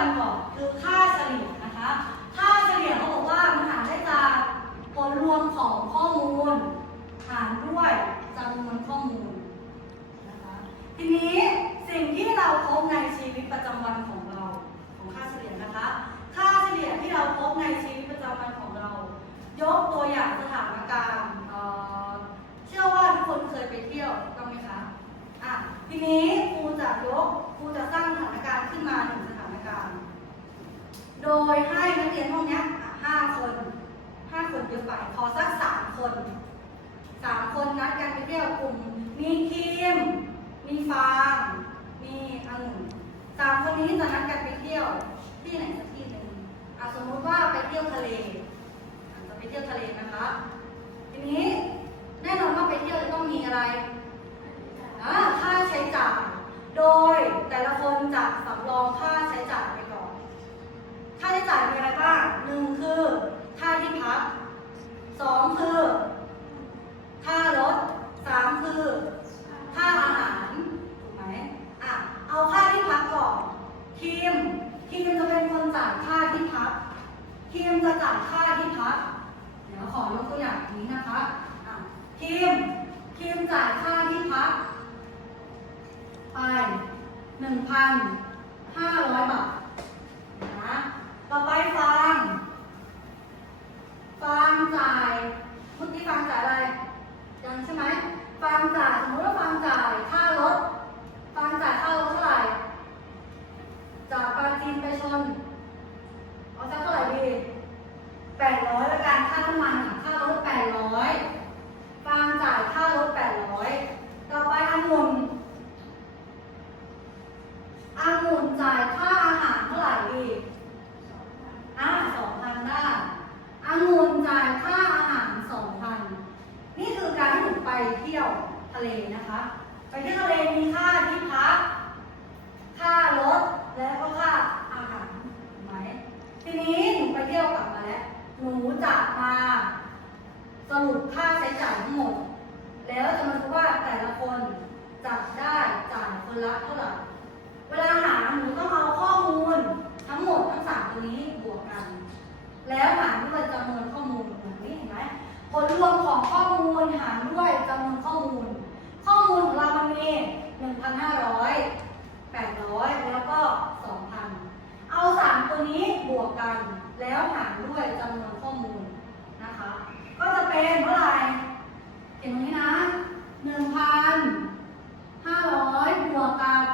ันก่อนคือค่า ละเท่าไหร่เวลาหารหนูต้องเอาข้อมูลทั้งหมดทั้งสามตัวนี้บวกกัน แล้วหารด้วยจำนวนข้อมูลเหมือนนี้เห็นไหมผลรวมของข้อมูลหารด้วยจำนวนข้อมูล ข้อมูลของเรามันมีหนึ่งพันห้าร้อยแปดร้อยแล้วก็สองพันเอาสามตัวนี้บวกกัน แล้วหารด้วยจำนวนข้อมูลนะคะ ก็จะเป็นเท่าไหร่เขียนตรงนี้นะหนึ่งพัน 500 บวกกับ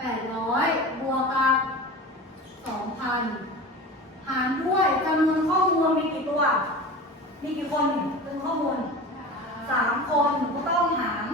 800 บวกกับ 2,000 หารด้วยจำนวนข้อมูลมีกี่ตัว มีกี่คนเป็นข้อมูล 3 คนก็ต้องหาร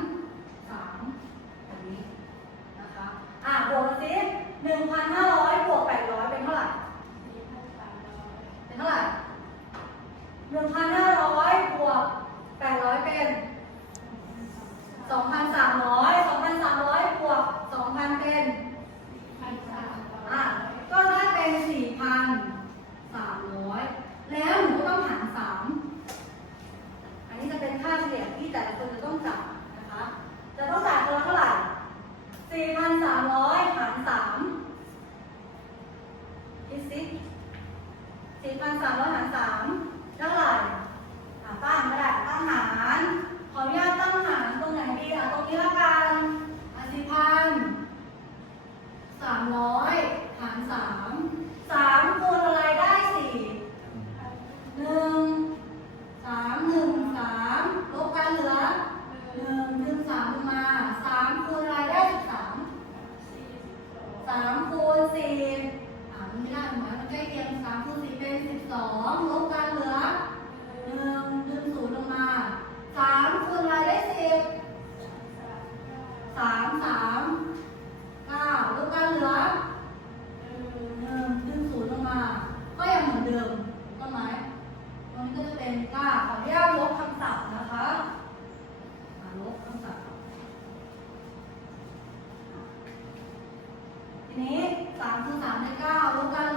ที่สามในเก้ารู้การ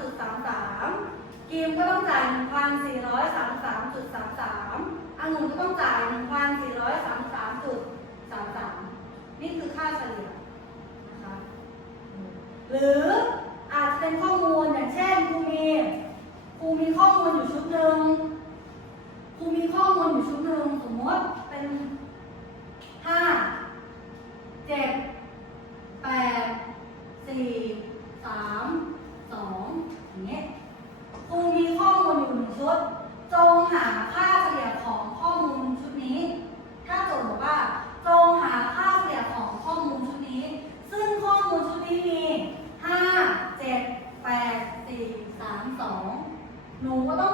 3.33กิมก็ต้องจ่าย1,433.33องุ่นก็ต้องจ่าย1,433.33 นี่คือค่าเฉลี่ยนะคะหรืออาจจะเป็นข้อมูลอย่างเช่นครูมีครูมีข้อมูลอยู่ชุดหนึ่งครูมีข้อมูลอยู่ชุดหนึ่งสมมติเป็นห้าเจ็ดแปดสี่สาม สองอย่างเงี้ยครูมีข้อมูลอยู่หนึ่งชุด จงหาค่าเฉลี่ยของข้อมูลชุดนี้ ถ้าโจทย์บอกว่า จงหาค่าเฉลี่ยของข้อมูลชุดนี้ ซึ่งข้อมูลชุดนี้มีห้าเจ็ดแปดสี่สามสองหนูก็ต้อง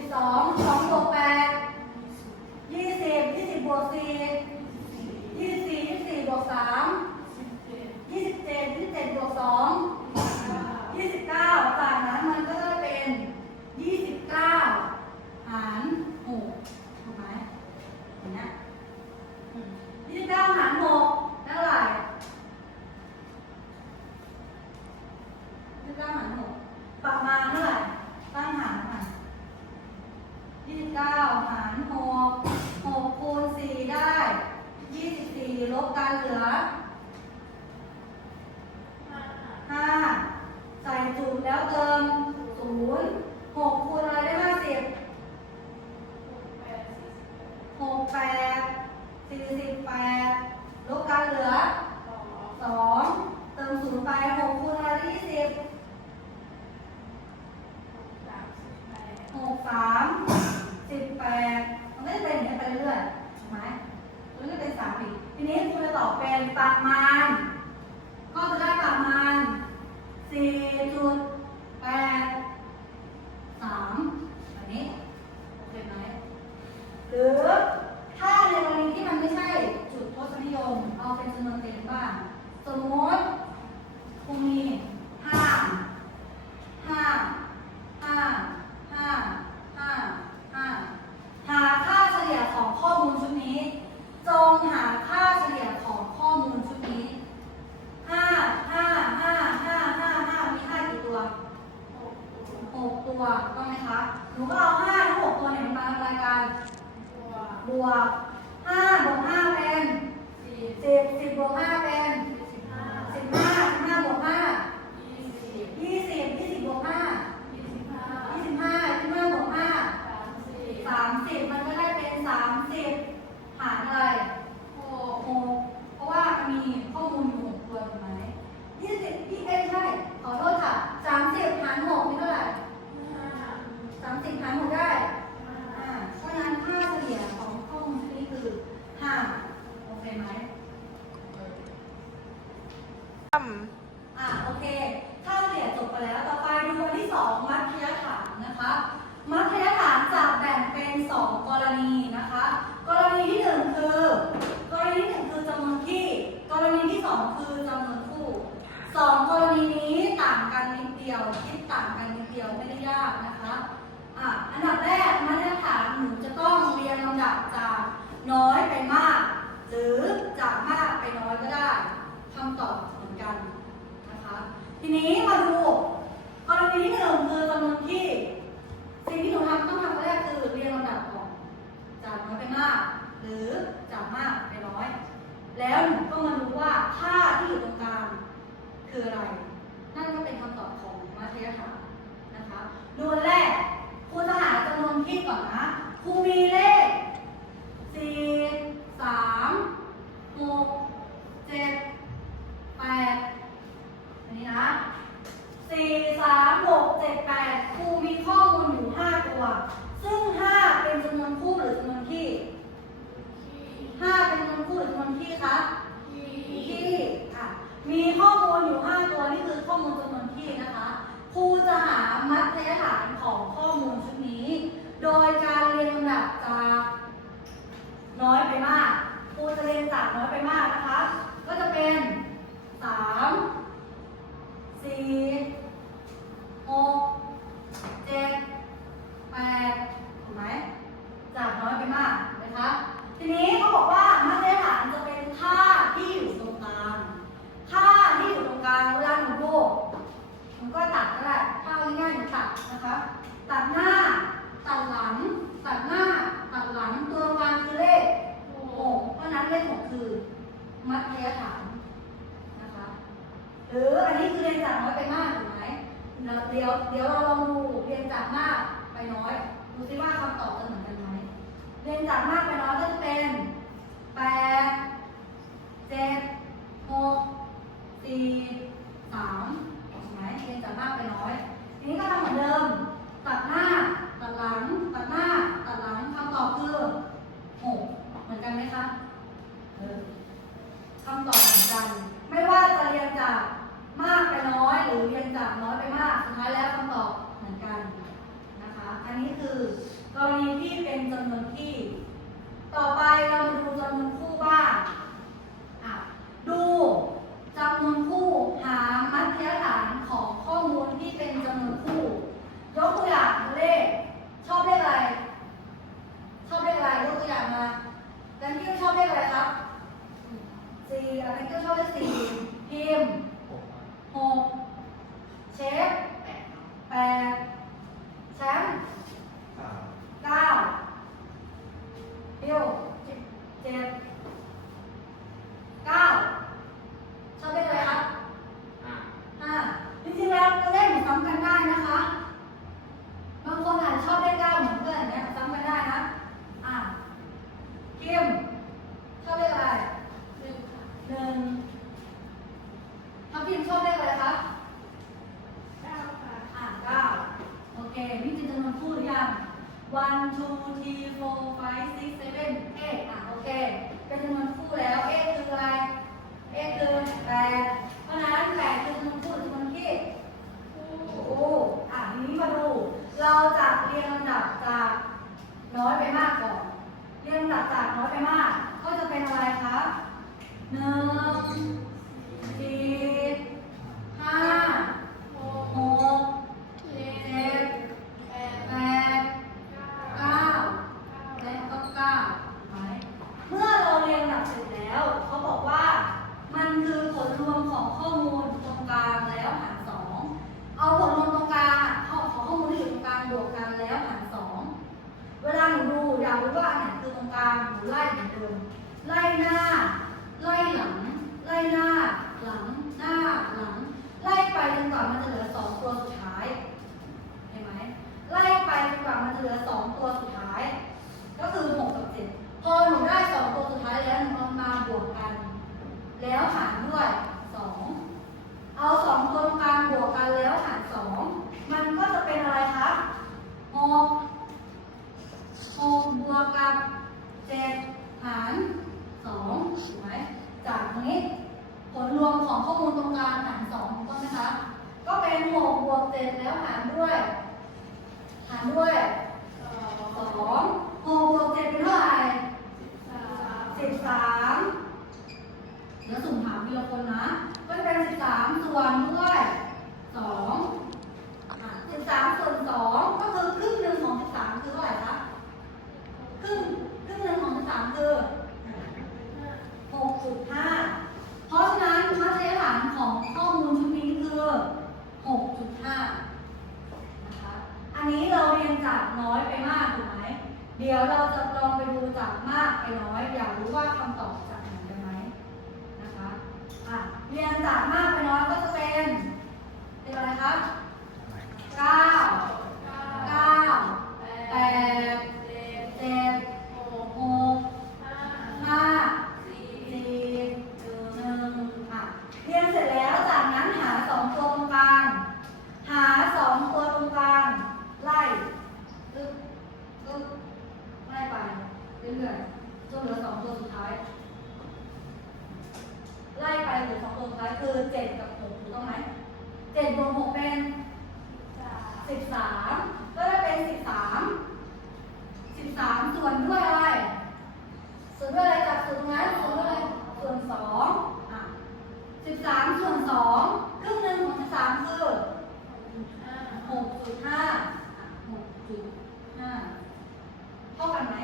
บสองสองบวกแปดยี่สิบยี่สิบบวกสี่ยี่สิบสี่ยี่สิบสี่บวกสามยี่สิบเจ็ดยี่สิบเจ็ดบวกสอง มัธยฐานของข้อมูลชุดนี้ โดยการเรียงลำดับจากน้อยไปมากครูจะเรียงจากน้อยไปมากนะคะ ก็จะเป็น3 4 6 7 8ถูกไหมจากน้อยไปมากนะคะ ทีนี้เขาบอกว่ามาตรฐานจะเป็นค่าที่อยู่ตรงกลาง ค่าที่อยู่ตรงกลางเวลาหนูดูหนูก็ ตัดก็ได้ถ้าเอาง่ายๆหนูตัดนะคะ ตัดหน้า ตัดหลัง ตัดหน้า ตัดหลัง ตัวกลางคือเลขหกเพราะนั้นเลขหกคือ มัธยฐานนะคะ หรืออันนี้คือเรียนจากน้อยไปมากถูกไหมเดี๋ยวเดี๋ยวเราลองดูเรียนจากมากไปน้อย ดูซิว่าคำตอบจะเหมือนกันไหมเรียนจากมากไปน้อยก็จะเป็นแปดเจ็ดหกสี่สาม ยนจากมากไปน้อยทีนี้ก็ทำเหมือนเดิม ตัดหน้า ตัดหลัง ตัดหน้า ตัดหลังคำตอบคือหกเหมือนกันไหมคะเออคำตอบเหมือนกัน ไม่ว่าจะเรียนจากมากไปน้อยหรือเรียนจากน้อยไปมากสุดท้ายแล้วคำตอบเหมือนกันนะคะ อันนี้คือกรณีที่เป็นจำนวนที่ ต่อไปเรามาดูจำนวนคู่บ้างดูจำนวนคู่หามัธยฐานของข้อมูลที่เป็นจำนวนคู่ ยกตัวอย่างเลข ชอบเลขอะไร ชอบเลขอะไรยกตัวอย่างมาแดนที่ชอบเลขอะไรครับ สี่อะไรก็ชอบเลขสี่พิมพ์หกเชฟแปดแชมป์เก้าบิวเจ็ดเก้าชอบเลขอะไรครับห้าจริงๆแล้วตัวเลขเหมือนซ้ำกันได้นะคะ บางคนอาจจะชอบเลขเก้าเหมือนเพื่อนอย่างเงี้ยซ้ำกันได้นะ อะคิมชอบเลขอะไร หนึ่งน้องพิมชอบเลขอะไรคะอ่าเก้าโอเค นี่คือจำนวนคู่หรือยัง one two three four five six seven eight อะโอเค เป็นจำนวนคู่แล้ว eight คืออะไร eight คือแปดเพราะฉะนั้นแปดคือจำนวนคู่หรือจำนวนคี่คู่อะทีนี้มาดู เราจะเรียงลำดับจากน้อยไปมากก่อน เรียงลำดับจากน้อยไปมาก ก็จะเป็นอะไรคะหนึ่งสี่ห้าหกเจ็ดแปดเก้าและก็เก้าไหมเมื่อเราเรียงลำดับเสร็จแล้ว เขาบอกว่ามันคือผลรวมของข้อมูลตรงกลางแล้วหารสอง เอาผลรวมตรงกลางเอาของข้อมูลที่อยู่ตรงกลางบวกกันแล้วหารสอง เวลาหนูดูอยากรู้ว่าอันไหนคือตรงกลางหนูไล่เหมือนเดิม ไล่หน้า ไล่หลัง ไล่หน้า หลัง หน้า หลัง ไล่ไปจนกว่ามันจะเหลือสองตัวสุดท้าย เห็นไหม ไล่ไปจนกว่ามันจะเหลือสองตัวสุดท้าย ก็คือหกกับเจ็ดพอหนูได้สองตัวสุดท้ายแล้วหนูเอามาบวกกัน แล้วหารด้วยสอง เอาสองตัวตรงกลางบวกกันแล้วหารสอง มันก็จะเป็นอะไรคะหก หกบวกกับเจ็ดหารสองถูกไหมจากตรงนี้ ผลรวมของข้อมูลตรงกลางหารสองถูกต้องไหมคะ ก็เป็นห เจ็ดแล้วหารด้วย หารด้วยสองหกบวกเจ็ดเป็นเท่าไหร่สิบสามเดี๋ยวสุ่มถามทีละคนนะ ก็จะเป็นสิบสามส่วนด้วยสองสิบสามส่วนสองก็คือครึ่งหนึ่งของสิบสามคือเท่าไหร่คะครึ่งครึ่งหนึ่งของสามคือหกจุดห้าเพราะฉะนั้นมาตรฐานของข้อมูล อันนี้เราเรียนจากน้อยไปมากถูกไหม เดี๋ยวเราจะลองไปดูจากมากไปน้อย อยากรู้ว่าคำตอบจะเหมือนกันไหมนะคะอะเรียนจากมากไปน้อยก็จะเป็นเป็นอะไรคะ 13 ส่วน 2 ครึ่งหนึ่งของ 13 คือ 6.5 6.5 เท่ากันไหม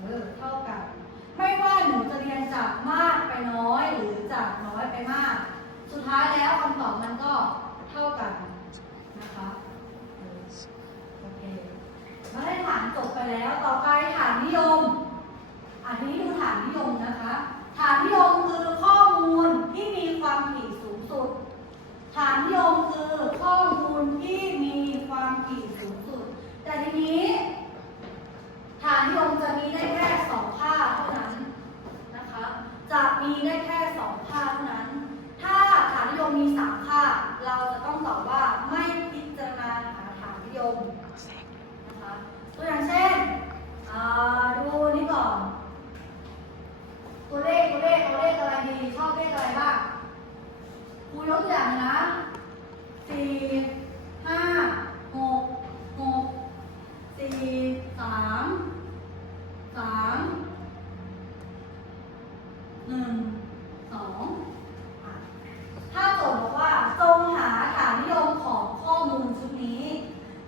เออเท่ากัน ไม่ว่าหนูจะเรียนจากมากไปน้อยหรือจากน้อยไปมาก สุดท้ายแล้วคำตอบมันก็เท่ากันนะคะโอเคมาให้ฐานจบไปแล้ว ต่อไปฐานนิยม อันนี้คือฐานนิยมนะคะ ฐานนิยมคือข้อมูลที่มีความถี่สูงสุด ฐานนิยมคือข้อมูลที่มีความถี่สูงสุด แต่ทีนี้ฐานนิยมจะมีได้แค่สองค่าเท่านั้นนะคะ จะมีได้แค่สองค่าเท่านั้น ถ้าฐานนิยมมีสามค่า เราจะต้องตอบว่าไม่พิจารณาหาฐานนิยมนะคะ ตัวอย่างเช่นอ่าดูนี่ก่อน ตัวเลขตัวเลขเอาเลขอะไรดี ชอบเลขอะไรบ้าง ครูยกตัวอย่างนะสี่ห้าหกหกสี่สามสามหนึ่งสองอะถ้าโจทย์บอกว่าจงหาฐานนิยมของข้อมูลชุดนี้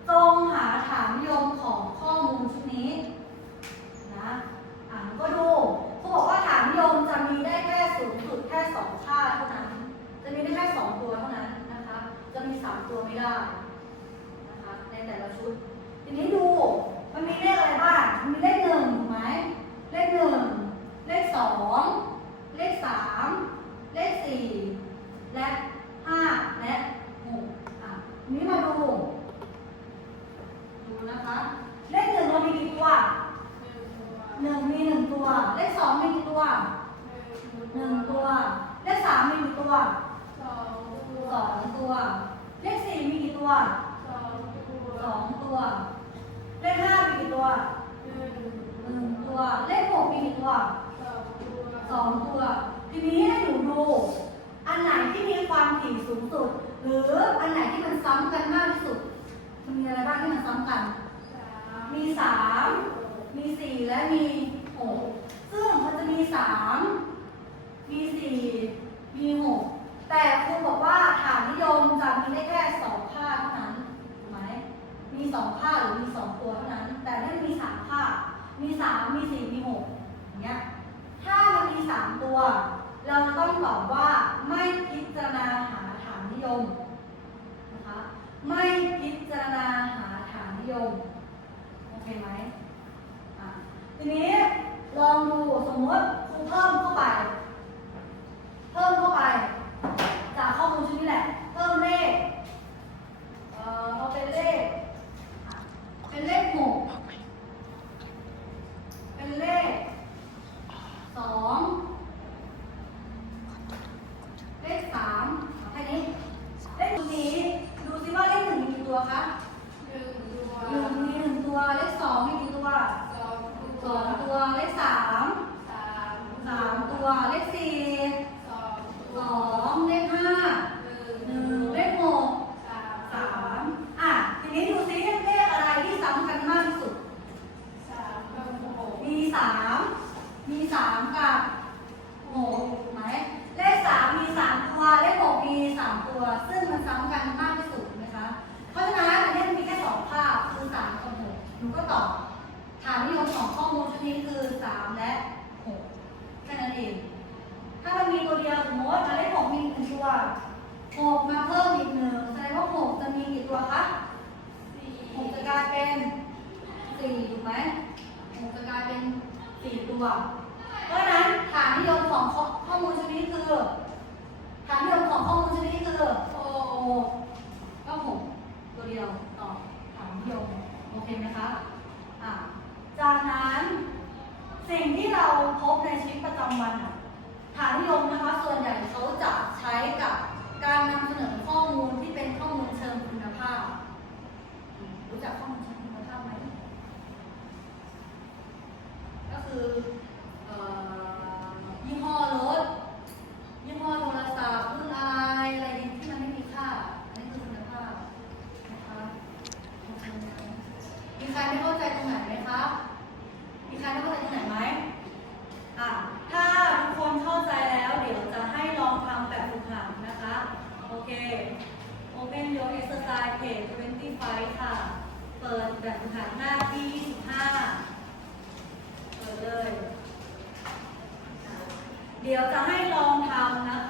จงหาฐานนิยมของข้อมูลชุดนี้ นะอ่านก็ดูเขาบอกว่าฐานนิยมจะมีได้แค่สูงสุดแค่สองค่าเท่านั้น จะมีได้แค่สองตัวเท่านั้นนะคะ จะมีสามตัวไม่ได้นะคะในแต่ละชุด ทีนี้ดู มันมีเลขอะไรบ้าง มันมีเลขหนึ่งถูกไหม เลขหนึ่ง เลขสอง เลขสาม เลขสี่ และห้า และหกอะทีนี้มาดู ดูนะคะ เลขหนึ่งเรามีกี่ตัว หนึ่งมีหนึ่งตัว เลขสองมีกี่ตัว หนึ่งตัว เลขสามมีกี่ตัว สองตัว เลขสี่มีกี่ตัว สองตัว เลขห้ามีกี่ตัว หนึ่งตัว เลขหกมีกี่ตัว สองตัว ทีนี้ให้หนูดูอันไหนที่มีความถี่สูงสุด หรืออันไหนที่มันซ้ำกันมากที่สุดมันมีอะไรบ้างที่มันซ้ำกัน มีสามมีสี่และมีหกซึ่งมันจะมีสามมีสี่มีหกแต่ครูบอกว่าฐานนิยมจะมีได้แค่สองค่าเท่านั้นถูกไหมมีสองค่าหรือมีสองตัวเท่านั้น แต่ไม่มีสามค่ามีสามมีสี่มีหก ถ้ามันมีสามตัว เราต้องตอบว่าไม่พิจารณาหาฐานนิยมนะคะไม่พิจารณาหาฐานนิยมโอเคไหมทีนี้ลองดูสมมติครูเพิ่มข้าไป เพิ่มเข้าไป จากข้อมูลชุดนี้แหละ เพิ่มเลข เอ่อเอาเป็นเลขอะเป็นเลขหกเป็นเลขสองเลขสามเอาแค่นี้ เลขนี้ ดูสิว่าเลขหนึ่งมีกี่ตัวคะ หนึ่งมีหนึ่งตัว เลขสองมีกี่ตัวสองตัว เลขสามสามตัว เลขสี่สองเลขห้าหนึ่งเลขหกสามอะ ทีนี้ดูซิเลขอะไรที่ซ้ำกันมากที่สุด มีสามมีสามกับ หกถูกไหมเลขสามมีสามตัว เลขหกมีสามตัว ซึ่งมันซ้ำกันมากที่สุดนะคะ เพราะฉะนั้นอันนี้มันมีแค่สองภาพคือสามกับหกหนูก็ตอบฐานนิยมของข้อมูลชุดนี้คือสามและหกแค่นั้นเอง ถ้ามันมีตัวเดียวสมมติมาเลขหกมีหนึ่งตัวหกมาเพิ่มอีกหนึ่งแสดงว่าหกจะมีกี่ตัวคะหกจะกลายเป็นสี่ถูกไหมหกจะกลายเป็นสี่ตัว เพราะฉะนั้นฐานนิยมของข้อมูลชนิดนี้คือฐานนิยมของข้อมูลชนิดนี้คือโอโอก็หกตัวเดียวต่อฐานนิยมโอเคไหมคะอะจากนั้นสิ่งที่เราพบในชีวิตประจำวันอะฐานนิยมนะคะส่วนใหญ่เขาจะใช้กับการนำเสนอข้อมูลที่เป็นข้อมูลเชิงคุณภาพ รู้จักข้อมูลเชิงคุณภาพไหมก็คืออยี่ห้อรถ ยี่ห้อโทรศัพท์รุ่นอะไรอะไรที่มันไม่มีค่า อันนี้คือคุณภาพนะคะโอเคไหมมีใครไม่เข้าใจตรงไหนไหมคะ มีใครไม่เข้าใจตรงไหนไหมอะถ้าทุกคนเข้าใจแล้วเดี๋ยวจะให้ลองทำแบบฝึกหัดนะคะ โอเค Open your exercise page 25 ค่ะ เปิดแบบฝึกหัดหน้าที่ 25 เปิดเลยอะ เดี๋ยวจะให้ลองทำนะคะ